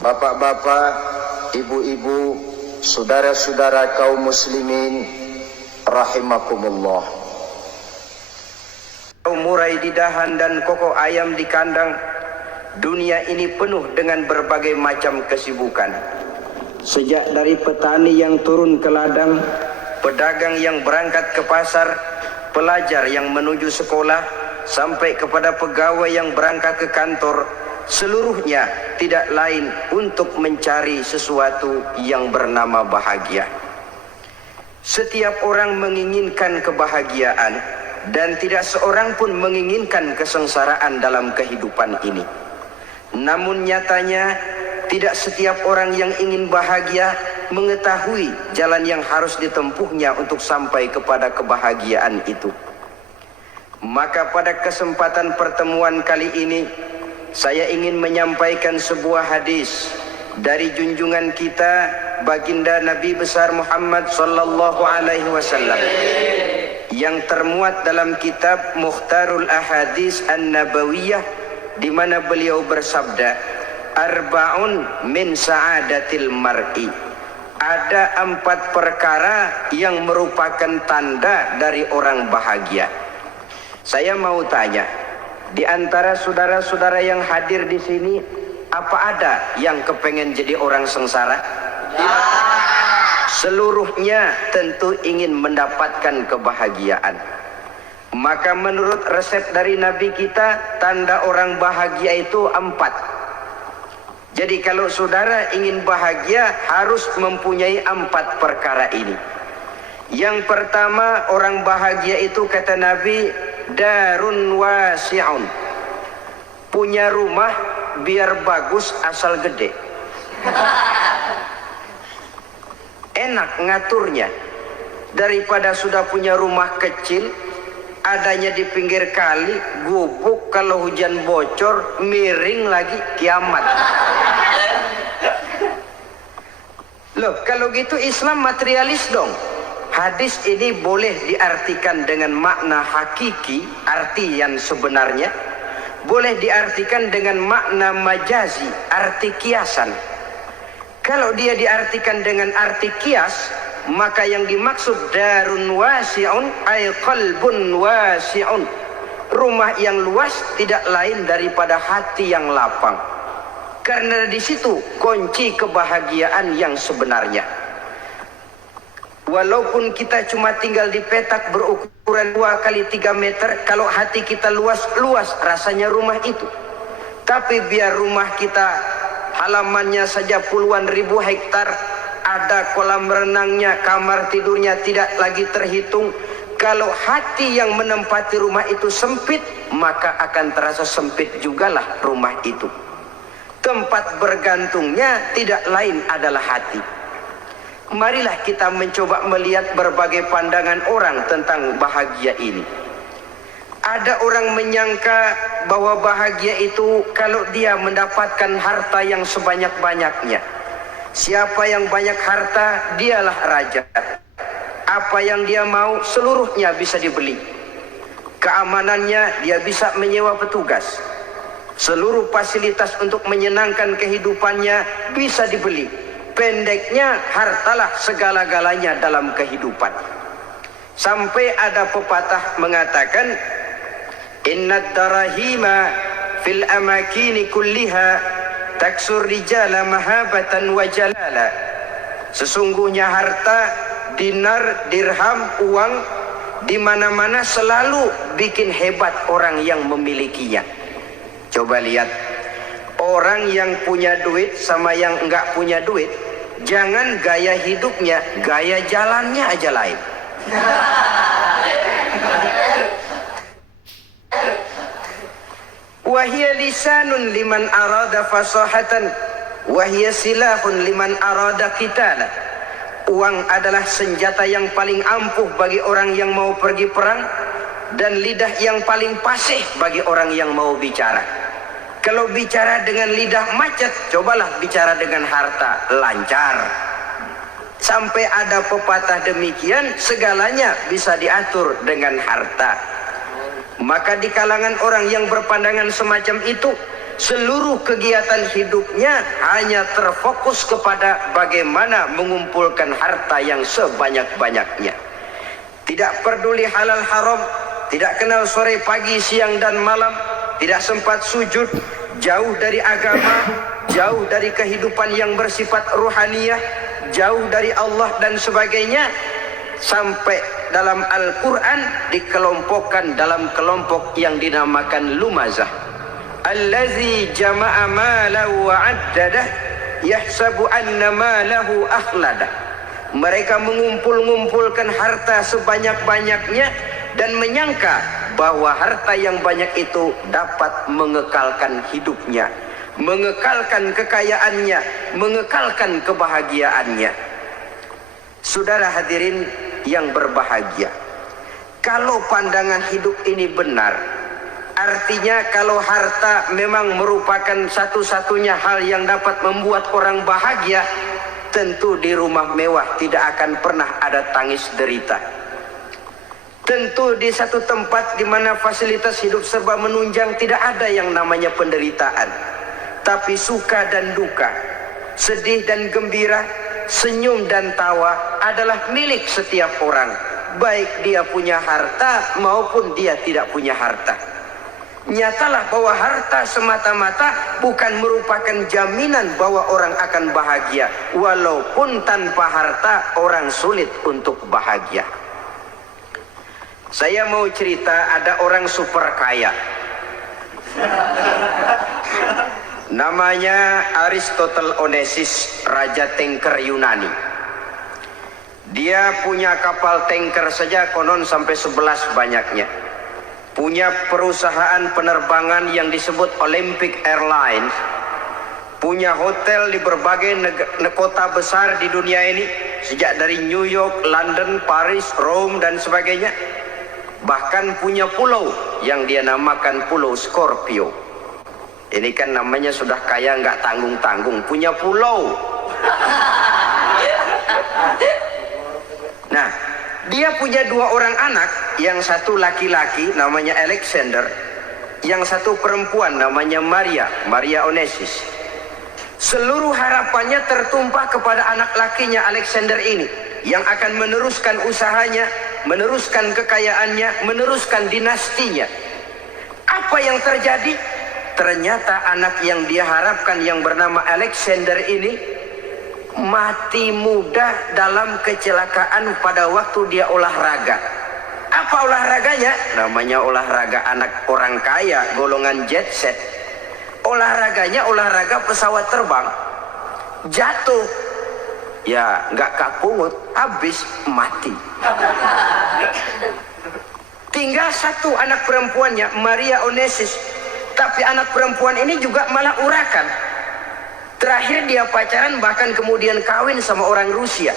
Bapak-bapak, ibu-ibu, saudara-saudara kaum muslimin, rahimakumullah. Murai di dahan dan koko ayam di kandang, dunia ini penuh dengan berbagai macam kesibukan. Sejak dari petani yang turun ke ladang, pedagang yang berangkat ke pasar, pelajar yang menuju sekolah, sampai kepada pegawai yang berangkat ke kantor, seluruhnya tidak lain untuk mencari sesuatu yang bernama bahagia. Setiap orang menginginkan kebahagiaan, dan tidak seorang pun menginginkan kesengsaraan dalam kehidupan ini. Namun nyatanya tidak setiap orang yang ingin bahagia mengetahui jalan yang harus ditempuhnya untuk sampai kepada kebahagiaan itu. Maka pada kesempatan pertemuan kali ini, saya ingin menyampaikan sebuah hadis dari junjungan kita baginda Nabi besar Muhammad sallallahu alaihi wasallam yang termuat dalam kitab Mukhtarul Ahadits An-Nabawiyah, di mana beliau bersabda, arba'un min sa'adatil mar'i. Ada 4 perkara yang merupakan tanda dari orang bahagia. Saya mau tanya, di antara saudara-saudara yang hadir di sini, apa ada yang kepengen jadi orang sengsara? Seluruhnya tentu ingin mendapatkan kebahagiaan. Maka menurut resep dari Nabi kita, tanda orang bahagia itu 4. Jadi kalau saudara ingin bahagia, harus mempunyai 4 perkara ini. Yang pertama, orang bahagia itu kata Nabi, darun wasi'un. Punya rumah biar bagus asal gede. Enak ngaturnya, daripada sudah punya rumah kecil, adanya di pinggir kali, gubuk, kalau hujan bocor, miring lagi, kiamat. Loh, kalau gitu Islam materialis dong. Hadis ini boleh diartikan dengan makna hakiki, arti yang sebenarnya. Boleh diartikan dengan makna majazi, arti kiasan. Kalau dia diartikan dengan arti kias, maka yang dimaksud darun wasi'un ay qalbun wasi'un. Rumah yang luas tidak lain daripada hati yang lapang. Karena di situ kunci kebahagiaan yang sebenarnya. Walaupun kita cuma tinggal di petak berukuran 2 kali 3 meter, kalau hati kita luas rasanya rumah itu. Tapi biar rumah kita halamannya saja puluhan ribu hektar, ada kolam renangnya, kamar tidurnya tidak lagi terhitung. Kalau hati yang menempati rumah itu sempit, maka akan terasa sempit jugalah rumah itu. Tempat bergantungnya tidak lain adalah hati. Marilah kita mencoba melihat berbagai pandangan orang tentang bahagia ini. Ada orang menyangka bahwa bahagia itu kalau dia mendapatkan harta yang sebanyak-banyaknya. Siapa yang banyak harta, dialah raja. Apa yang dia mau, seluruhnya bisa dibeli. Keamanannya, dia bisa menyewa petugas. Seluruh fasilitas untuk menyenangkan kehidupannya bisa dibeli. Pendeknya, hartalah segala-galanya dalam kehidupan. Sampai ada pepatah mengatakan, innad darahima fil amakini kulliha taksur rijala mahabatan wa jalala. Sesungguhnya harta, dinar, dirham, uang di mana-mana selalu bikin hebat orang yang memilikinya. Coba lihat, orang yang punya duit sama yang enggak punya duit, jangan gaya hidupnya, gaya jalannya aja lain. Wahia lisanun liman arada fasahatan, wahia silahun liman arada qitala. Uang adalah senjata yang paling ampuh bagi orang yang mau pergi perang, dan lidah yang paling fasih bagi orang yang mau bicara. Kalau bicara dengan lidah macet, cobalah bicara dengan harta, lancar. Sampai ada pepatah demikian, segalanya bisa diatur dengan harta. Maka di kalangan orang yang berpandangan semacam itu, seluruh kegiatan hidupnya hanya terfokus kepada bagaimana mengumpulkan harta yang sebanyak-banyaknya. Tidak peduli halal haram, tidak kenal sore pagi siang dan malam, tidak sempat sujud, jauh dari agama, jauh dari kehidupan yang bersifat ruhaniyah, jauh dari Allah dan sebagainya. Sampai dalam Al-Quran dikelompokkan dalam kelompok yang dinamakan lumazah. Allazi jama'a malahu wa 'addadah yahsabu anna malahu akhladah. Mereka mengumpulkan harta sebanyak-banyaknya dan menyangka bahwa harta yang banyak itu dapat mengekalkan hidupnya, mengekalkan kekayaannya, mengekalkan kebahagiaannya. Saudara hadirin yang berbahagia, kalau pandangan hidup ini benar, artinya kalau harta memang merupakan satu-satunya hal yang dapat membuat orang bahagia, tentu di rumah mewah tidak akan pernah ada tangis derita. Tentu di satu tempat di mana fasilitas hidup serba menunjang tidak ada yang namanya penderitaan. Tapi suka dan duka, sedih dan gembira, senyum dan tawa adalah milik setiap orang, baik dia punya harta maupun dia tidak punya harta. Nyatalah bahwa harta semata-mata bukan merupakan jaminan bahwa orang akan bahagia, walaupun tanpa harta orang sulit untuk bahagia. Saya mau cerita, ada orang super kaya, namanya Aristotle Onesimus, raja tanker Yunani. Dia punya kapal tanker saja konon sampai 11 banyaknya. Punya perusahaan penerbangan yang disebut Olympic Airlines. Punya hotel di berbagai kota besar di dunia ini, sejak dari New York, London, Paris, Rome dan sebagainya. Bahkan punya pulau yang dia namakan Pulau Scorpio. Ini kan namanya sudah kaya nggak tanggung-tanggung, punya pulau. Nah, dia punya 2 orang anak, yang satu laki-laki namanya Alexander, yang satu perempuan namanya Maria Onesimus. Seluruh harapannya tertumpah kepada anak lakinya Alexander ini, yang akan meneruskan usahanya, meneruskan kekayaannya, meneruskan dinastinya. Apa yang terjadi? Ternyata anak yang dia harapkan yang bernama Alexander ini mati muda dalam kecelakaan pada waktu dia olahraga. Apa olahraganya? Namanya olahraga anak orang kaya, golongan jet set. Olahraganya olahraga pesawat terbang. Jatuh, ya nggak kapungut, habis mati. Tinggal satu anak perempuannya, Maria Onesimus. Tapi anak perempuan ini juga malah urakan. Terakhir dia pacaran, bahkan kemudian kawin sama orang Rusia.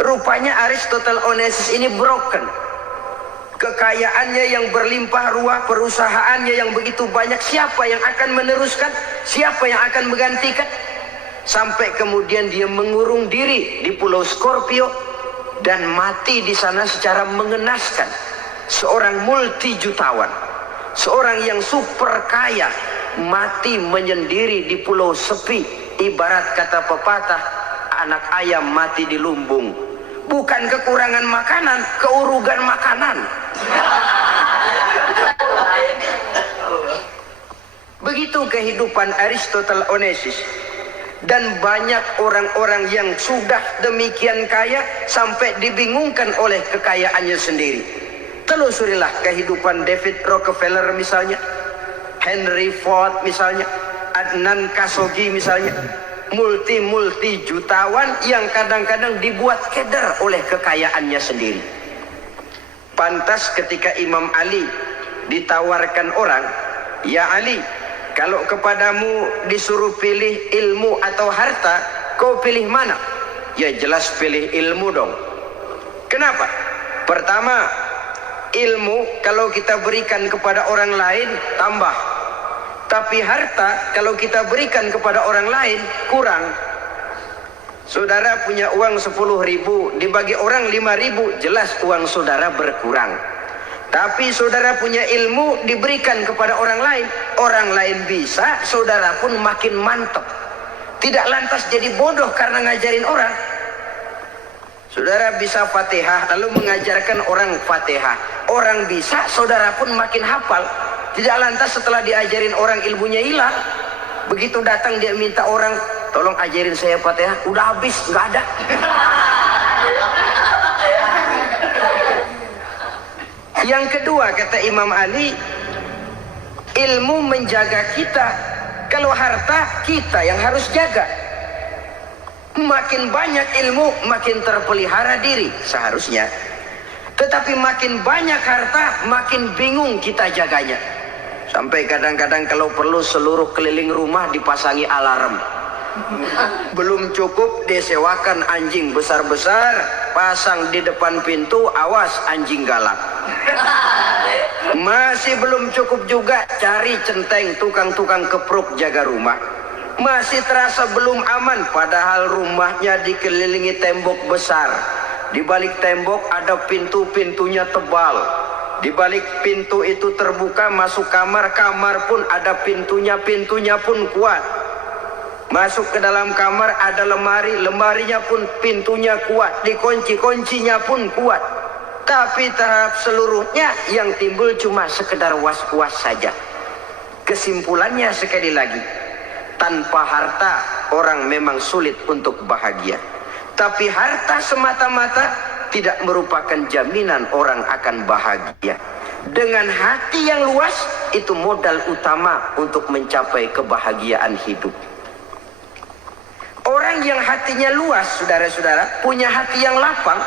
Rupanya Aristotle Onesimus ini broken. Kekayaannya yang berlimpah ruah, perusahaannya yang begitu banyak, siapa yang akan meneruskan? Siapa yang akan menggantikan? Sampai kemudian dia mengurung diri di Pulau Scorpio dan mati di sana secara mengenaskan. Seorang multi jutawan, seorang yang super kaya, mati menyendiri di pulau sepi. Ibarat kata pepatah, anak ayam mati di lumbung. Bukan kekurangan makanan, keurugan makanan. Begitu kehidupan Aristotle Onesimus. Dan banyak orang-orang yang sudah demikian kaya sampai dibingungkan oleh kekayaannya sendiri. Telusurilah kehidupan David Rockefeller misalnya, Henry Ford misalnya, Adnan Khashoggi misalnya. Multi jutawan yang kadang-kadang dibuat keder oleh kekayaannya sendiri. Pantas ketika Imam Ali ditawarkan orang, "Ya Ali, kalau kepadamu disuruh pilih ilmu atau harta, kau pilih mana?" Ya jelas pilih ilmu dong. Kenapa? Pertama, ilmu kalau kita berikan kepada orang lain tambah. Tapi harta kalau kita berikan kepada orang lain kurang. Saudara punya uang 10.000, dibagi orang 5.000, jelas uang saudara berkurang. Tapi saudara punya ilmu diberikan kepada orang lain bisa, saudara pun makin mantap. Tidak lantas jadi bodoh karena ngajarin orang. Saudara bisa Fatihah lalu mengajarkan orang Fatihah. Orang bisa, saudara pun makin hafal. Tidak lantas setelah diajarin orang ilmunya hilang. Begitu datang dia minta orang, tolong ajarin saya Fatihah, udah habis, nggak ada. Yang kedua kata Imam Ali, ilmu menjaga kita. Kalau harta kita yang harus jaga. Makin banyak ilmu makin terpelihara diri seharusnya. Tetapi makin banyak harta makin bingung kita jaganya. Sampai kadang-kadang kalau perlu seluruh keliling rumah dipasangi alarm. Belum cukup disewakan anjing besar-besar, pasang di depan pintu, awas anjing galak. Masih belum cukup juga cari centeng tukang-tukang kepruk jaga rumah. Masih terasa belum aman, padahal rumahnya dikelilingi tembok besar. Di balik tembok ada pintu-pintunya tebal. Di balik pintu itu terbuka masuk kamar, kamar pun ada pintunya, pintunya pun kuat. Masuk ke dalam kamar ada lemari, lemarinya pun pintunya kuat, dikunci, kuncinya pun kuat. Tapi terhadap seluruhnya yang timbul cuma sekedar was-was saja. Kesimpulannya sekali lagi, tanpa harta orang memang sulit untuk bahagia. Tapi harta semata-mata tidak merupakan jaminan orang akan bahagia. Dengan hati yang luas, itu modal utama untuk mencapai kebahagiaan hidup. Orang yang hatinya luas, saudara-saudara, punya hati yang lapang,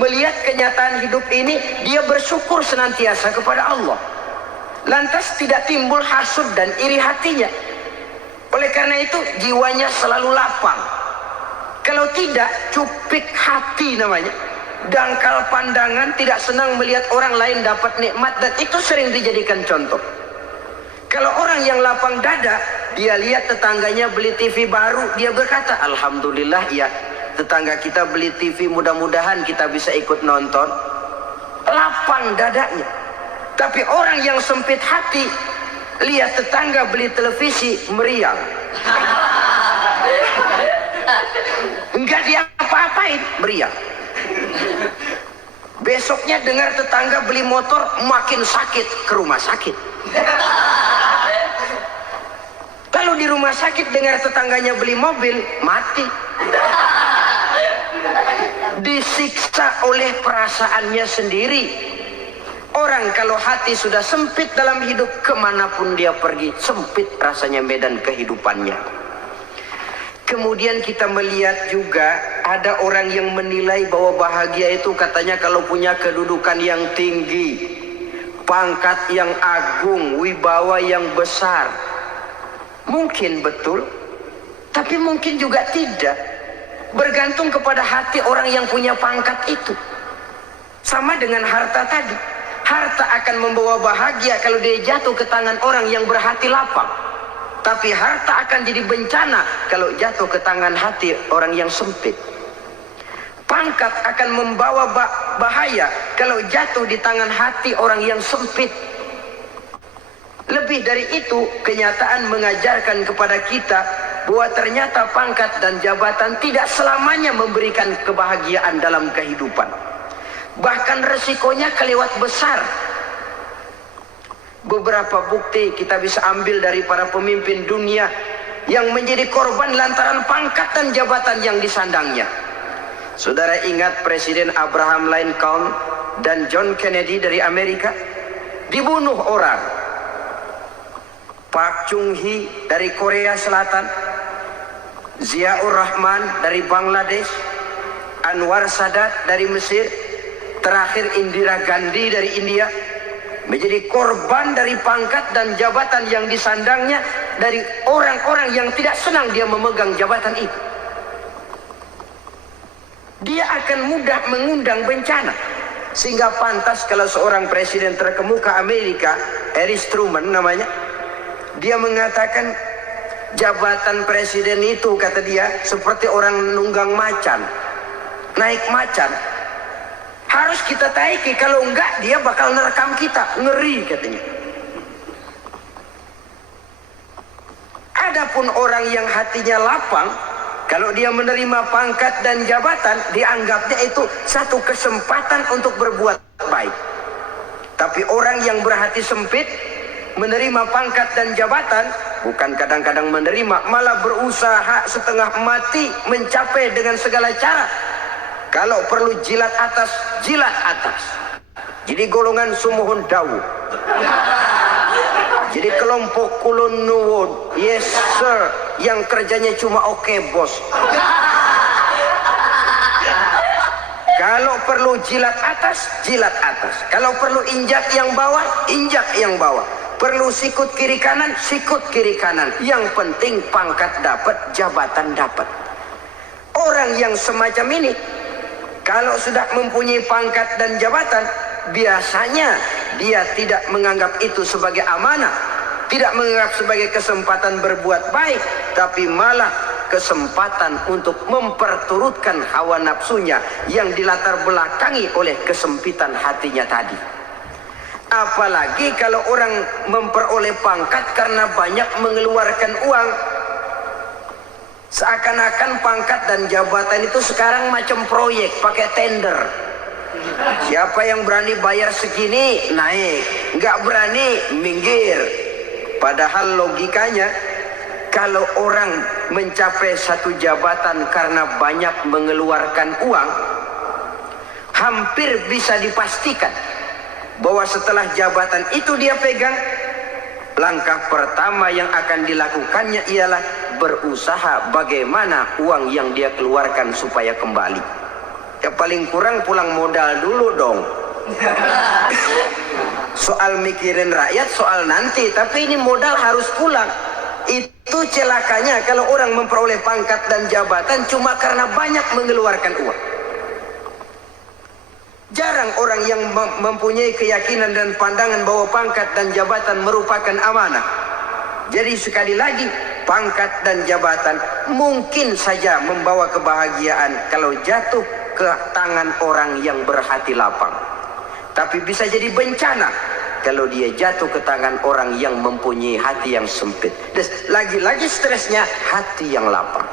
melihat kenyataan hidup ini, dia bersyukur senantiasa kepada Allah. Lantas tidak timbul hasud dan iri hatinya. Oleh karena itu, jiwanya selalu lapang. Kalau tidak, cupik hati namanya. Dangkal pandangan, tidak senang melihat orang lain dapat nikmat, dan itu sering dijadikan contoh. Kalau orang yang lapang dada, dia lihat tetangganya beli TV baru, dia berkata, alhamdulillah ya, tetangga kita beli TV, mudah-mudahan kita bisa ikut nonton. Lapang dadanya. Tapi orang yang sempit hati, lihat tetangga beli televisi, meriang. Enggak dia apa-apain, meriang. Besoknya dengar tetangga beli motor, makin sakit, ke rumah sakit. Lalu di rumah sakit dengar tetangganya beli mobil, mati. Disiksa oleh perasaannya sendiri. Orang kalau hati sudah sempit dalam hidup, kemanapun dia pergi, sempit rasanya medan kehidupannya. Kemudian kita melihat juga ada orang yang menilai bahwa bahagia itu katanya kalau punya kedudukan yang tinggi, pangkat yang agung, wibawa yang besar. Mungkin betul, tapi mungkin juga tidak. Bergantung kepada hati orang yang punya pangkat itu. Sama dengan harta tadi. Harta akan membawa bahagia kalau dia jatuh ke tangan orang yang berhati lapang. Tapi harta akan jadi bencana kalau jatuh ke tangan hati orang yang sempit. Pangkat akan membawa bahaya kalau jatuh di tangan hati orang yang sempit. Lebih dari itu, kenyataan mengajarkan kepada kita bahwa ternyata pangkat dan jabatan tidak selamanya memberikan kebahagiaan dalam kehidupan. Bahkan resikonya kelewat besar. Beberapa bukti kita bisa ambil dari para pemimpin dunia yang menjadi korban lantaran pangkat dan jabatan yang disandangnya. Saudara ingat Presiden Abraham Lincoln dan John Kennedy dari Amerika? Dibunuh orang. Park Chung-hee dari Korea Selatan, Ziaur Rahman dari Bangladesh, Anwar Sadat dari Mesir, terakhir Indira Gandhi dari India, menjadi korban dari pangkat dan jabatan yang disandangnya dari orang-orang yang tidak senang dia memegang jabatan itu. Dia akan mudah mengundang bencana. Sehingga pantas kalau seorang presiden terkemuka Amerika, Harry Truman namanya, dia mengatakan jabatan presiden itu, kata dia, seperti orang nunggang macan, naik macan. Harus kita taiki, kalau enggak dia bakal nerekam kita. Ngeri katanya. Adapun orang yang hatinya lapang, kalau dia menerima pangkat dan jabatan, dianggapnya itu satu kesempatan untuk berbuat baik. Tapi orang yang berhati sempit, menerima pangkat dan jabatan, bukan kadang-kadang menerima, malah berusaha setengah mati mencapai dengan segala cara. Kalau perlu jilat atas, jilat atas. Jadi golongan sumuhun dawu. Jadi kelompok kulon nuwun, yes sir, yang kerjanya cuma oke bos. Kalau perlu jilat atas, jilat atas. Kalau perlu injak yang bawah, injak yang bawah. Perlu sikut kiri kanan, sikut kiri kanan. Yang penting pangkat dapat, jabatan dapat. Orang yang semacam ini, kalau sudah mempunyai pangkat dan jabatan, biasanya dia tidak menganggap itu sebagai amanah, tidak menganggap sebagai kesempatan berbuat baik, tapi malah kesempatan untuk memperturutkan hawa nafsunya yang dilatar belakangi oleh kesempitan hatinya tadi. Apalagi kalau orang memperoleh pangkat karena banyak mengeluarkan uang. Seakan-akan pangkat dan jabatan itu sekarang macam proyek, pakai tender. Siapa yang berani bayar segini, naik. Nggak berani, minggir. Padahal logikanya, kalau orang mencapai satu jabatan karena banyak mengeluarkan uang, hampir bisa dipastikan bahwa setelah jabatan itu dia pegang, langkah pertama yang akan dilakukannya ialah berusaha bagaimana uang yang dia keluarkan supaya kembali. Ya paling kurang pulang modal dulu dong. Soal mikirin rakyat soal nanti, tapi ini modal harus pulang. Itu celakanya kalau orang memperoleh pangkat dan jabatan cuma karena banyak mengeluarkan uang. Jarang orang yang mempunyai keyakinan dan pandangan bahwa pangkat dan jabatan merupakan amanah. Jadi sekali lagi, pangkat dan jabatan mungkin saja membawa kebahagiaan kalau jatuh ke tangan orang yang berhati lapang. Tapi bisa jadi bencana kalau dia jatuh ke tangan orang yang mempunyai hati yang sempit. Dan lagi-lagi stresnya hati yang lapang.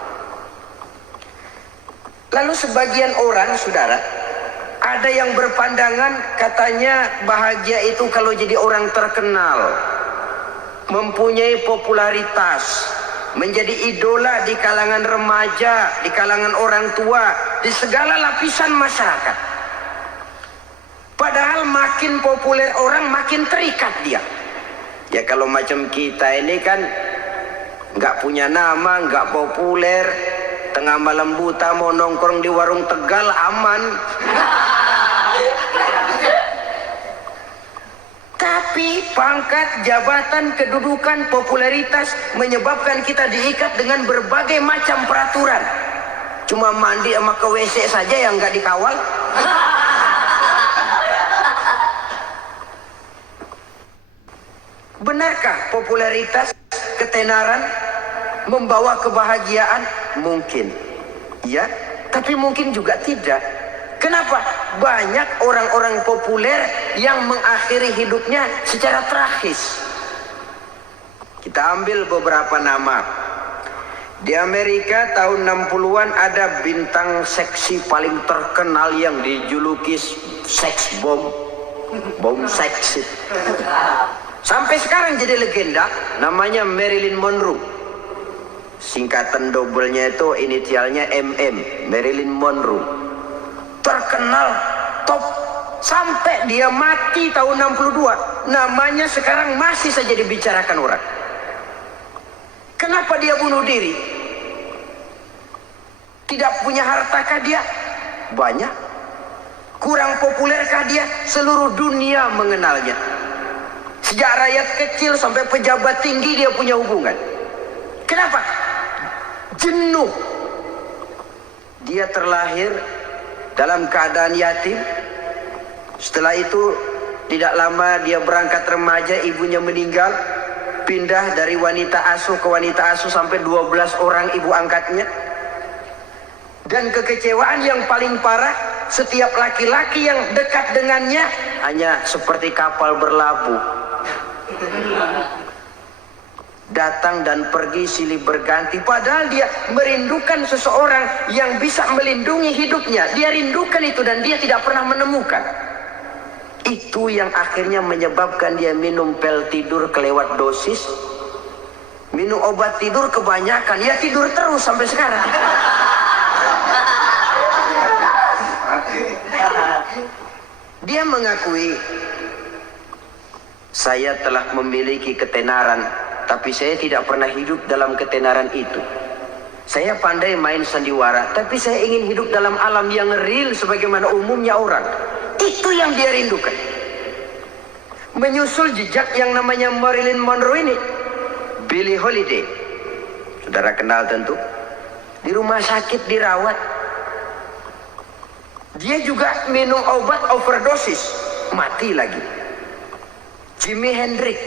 Lalu sebagian orang, saudara, ada yang berpandangan katanya bahagia itu kalau jadi orang terkenal, mempunyai popularitas, menjadi idola di kalangan remaja, di kalangan orang tua, di segala lapisan masyarakat. Padahal makin populer orang makin terikat dia. Ya kalau macam kita ini kan nggak punya nama, nggak populer, tengah malam buta mau nongkrong di warung Tegal aman. Tapi pangkat, jabatan, kedudukan, popularitas menyebabkan kita diikat dengan berbagai macam peraturan. Cuma mandi sama ke WC saja yang nggak dikawal. Benarkah popularitas, ketenaran membawa kebahagiaan? Mungkin. Ya, tapi mungkin juga tidak. Kenapa? Banyak orang-orang populer yang mengakhiri hidupnya secara tragis. Kita ambil beberapa nama. Di Amerika tahun 60-an ada bintang seksi paling terkenal yang dijuluki sex bomb. Bom seksi. Sampai sekarang jadi legenda, namanya Marilyn Monroe. Singkatan dobelnya itu inisialnya MM, Marilyn Monroe. Terkenal, top, sampai dia mati tahun 62. Namanya sekarang masih saja dibicarakan orang. Kenapa dia bunuh diri? Tidak punya hartakah dia? Banyak. Kurang populerkah dia? Seluruh dunia mengenalnya. Sejak rakyat kecil sampai pejabat tinggi dia punya hubungan. Kenapa? Jenuh. Dia terlahir dalam keadaan yatim. Setelah itu tidak lama dia berangkat remaja, ibunya meninggal. Pindah dari wanita asuh ke wanita asuh sampai 12 orang ibu angkatnya. Dan kekecewaan yang paling parah, setiap laki-laki yang dekat dengannya hanya seperti kapal berlabuh, datang dan pergi silih berganti. Padahal dia merindukan seseorang yang bisa melindungi hidupnya. Dia rindukan itu dan dia tidak pernah menemukan. Itu yang akhirnya menyebabkan dia minum pil tidur kelewat dosis, minum obat tidur kebanyakan, ya tidur terus sampai sekarang. Dia mengakui, saya telah memiliki ketenaran, tapi saya tidak pernah hidup dalam ketenaran itu. Saya pandai main sandiwara, tapi saya ingin hidup dalam alam yang real sebagaimana umumnya orang. Itu yang dia rindukan. Menyusul jejak yang namanya Marilyn Monroe ini, Billie Holiday, saudara kenal tentu, di rumah sakit dirawat. Dia juga minum obat overdosis, mati lagi. Jimi Hendrix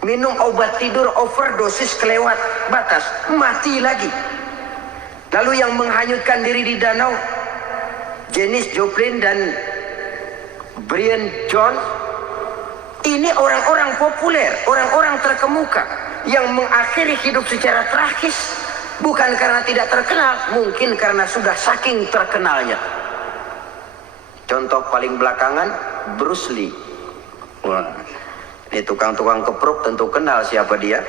minum obat tidur overdosis kelewat batas, mati lagi. Lalu yang menghanyutkan diri di danau, Janis Joplin dan Brian Jones. Ini orang-orang populer, orang-orang terkemuka yang mengakhiri hidup secara tragis, bukan karena tidak terkenal, mungkin karena sudah saking terkenalnya. Contoh paling belakangan, Bruce Lee. Wah, ini tukang-tukang keprok tentu kenal siapa dia.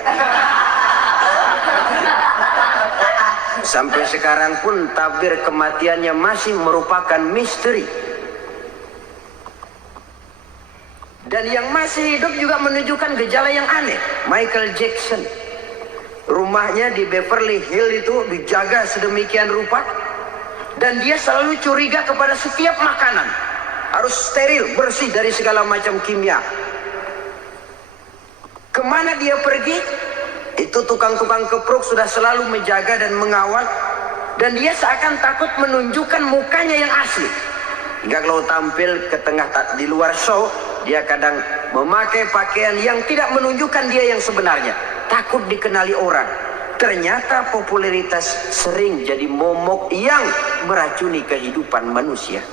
Sampai sekarang pun tabir kematiannya masih merupakan misteri. Dan yang masih hidup juga menunjukkan gejala yang aneh. Michael Jackson, rumahnya di Beverly Hills itu dijaga sedemikian rupa, dan dia selalu curiga kepada setiap makanan harus steril, bersih dari segala macam kimia. Kemana dia pergi, itu tukang-tukang keprok sudah selalu menjaga dan mengawal, dan dia seakan takut menunjukkan mukanya yang asli. Hingga kalau tampil ke tengah di luar show, dia kadang memakai pakaian yang tidak menunjukkan dia yang sebenarnya, takut dikenali orang. Ternyata popularitas sering jadi momok yang meracuni kehidupan manusia.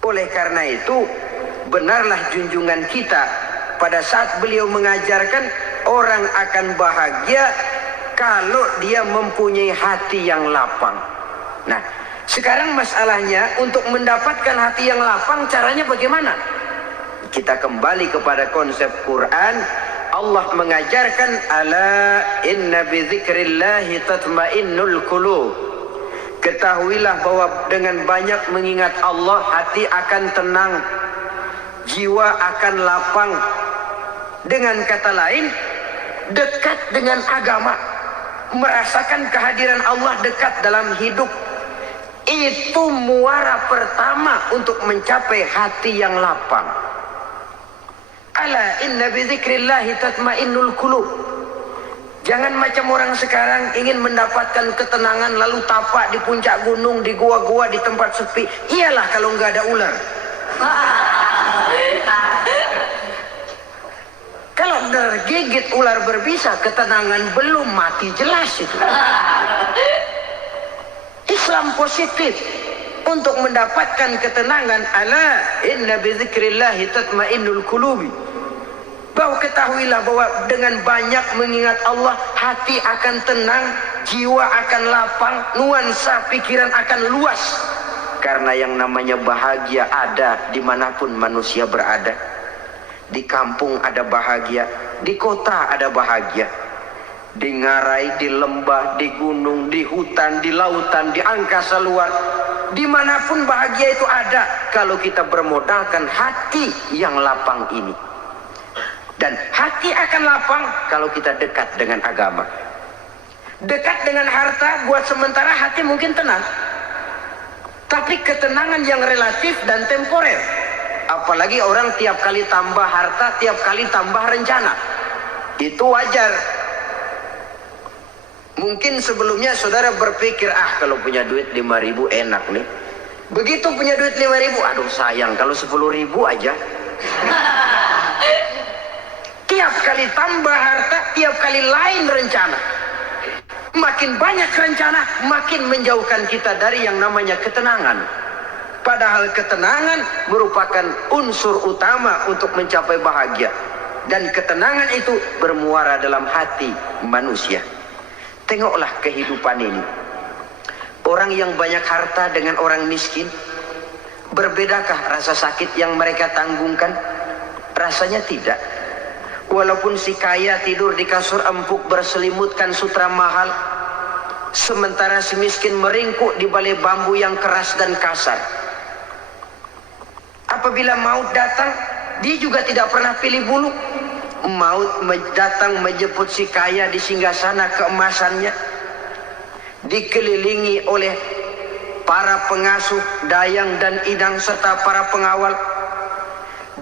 Oleh karena itu, benarlah junjungan kita pada saat beliau mengajarkan orang akan bahagia kalau dia mempunyai hati yang lapang. Nah, sekarang masalahnya untuk mendapatkan hati yang lapang, caranya bagaimana? Kita kembali kepada konsep Quran. Allah mengajarkan, ala inna bi dzikrillahi tatmainnul qulub. Ketahuilah bahwa dengan banyak mengingat Allah, hati akan tenang, jiwa akan lapang. Dengan kata lain, dekat dengan agama, merasakan kehadiran Allah dekat dalam hidup, itu muara pertama untuk mencapai hati yang lapang. Ala inna bi dzikrillahi tatmainnul qulub. Jangan macam orang sekarang ingin mendapatkan ketenangan lalu tapak di puncak gunung, di gua-gua, di tempat sepi. Iyalah kalau nggak ada ular. Kalau tergigit ular berbisa, ketenangan belum, mati jelas itu. Islam positif untuk mendapatkan ketenangan. Ala inna bi dzikrillahi tatmainnul qulubi. Bahwa ketahuilah bahwa dengan banyak mengingat Allah, hati akan tenang, jiwa akan lapang, nuansa pikiran akan luas. Karena yang namanya bahagia ada dimanapun manusia berada. Di kampung ada bahagia, di kota ada bahagia, di ngarai, di lembah, di gunung, di hutan, di lautan, di angkasa luar, dimanapun bahagia itu ada kalau kita bermodalkan hati yang lapang ini. Dan hati akan lapang kalau kita dekat dengan agama. Dekat dengan harta buat sementara hati mungkin tenang, tapi ketenangan yang relatif dan temporer. Apalagi orang tiap kali tambah harta, tiap kali tambah rencana, itu wajar. Mungkin sebelumnya saudara berpikir, kalau punya duit 5.000 enak nih. Begitu punya duit 5.000, aduh sayang kalau 10.000 aja. Tiap kali tambah harta, tiap kali lain rencana. Makin banyak rencana, makin menjauhkan kita dari yang namanya ketenangan. Padahal ketenangan merupakan unsur utama untuk mencapai bahagia. Dan ketenangan itu bermuara dalam hati manusia. Tengoklah kehidupan ini. Orang yang banyak harta dengan orang miskin, berbedakah rasa sakit yang mereka tanggungkan? Rasanya tidak. Walaupun si kaya tidur di kasur empuk berselimutkan sutra mahal, sementara si miskin meringkuk di balai bambu yang keras dan kasar. Apabila maut datang, dia juga tidak pernah pilih bulu. Maut datang menjemput si kaya di singgasana keemasannya, dikelilingi oleh para pengasuh, dayang dan idang serta para pengawal.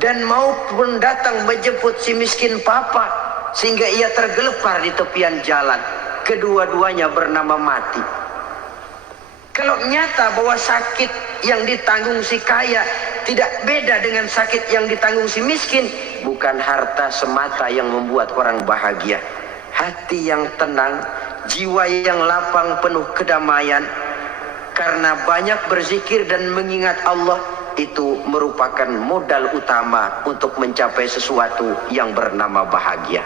Dan maut pun datang menjemput si miskin papa, sehingga ia tergelepar di tepian jalan. Kedua-duanya bernama mati. Kalau nyata bahwa sakit yang ditanggung si kaya tidak beda dengan sakit yang ditanggung si miskin, bukan harta semata yang membuat orang bahagia. Hati yang tenang, jiwa yang lapang penuh kedamaian, karena banyak berzikir dan mengingat Allah, itu merupakan modal utama untuk mencapai sesuatu yang bernama bahagia.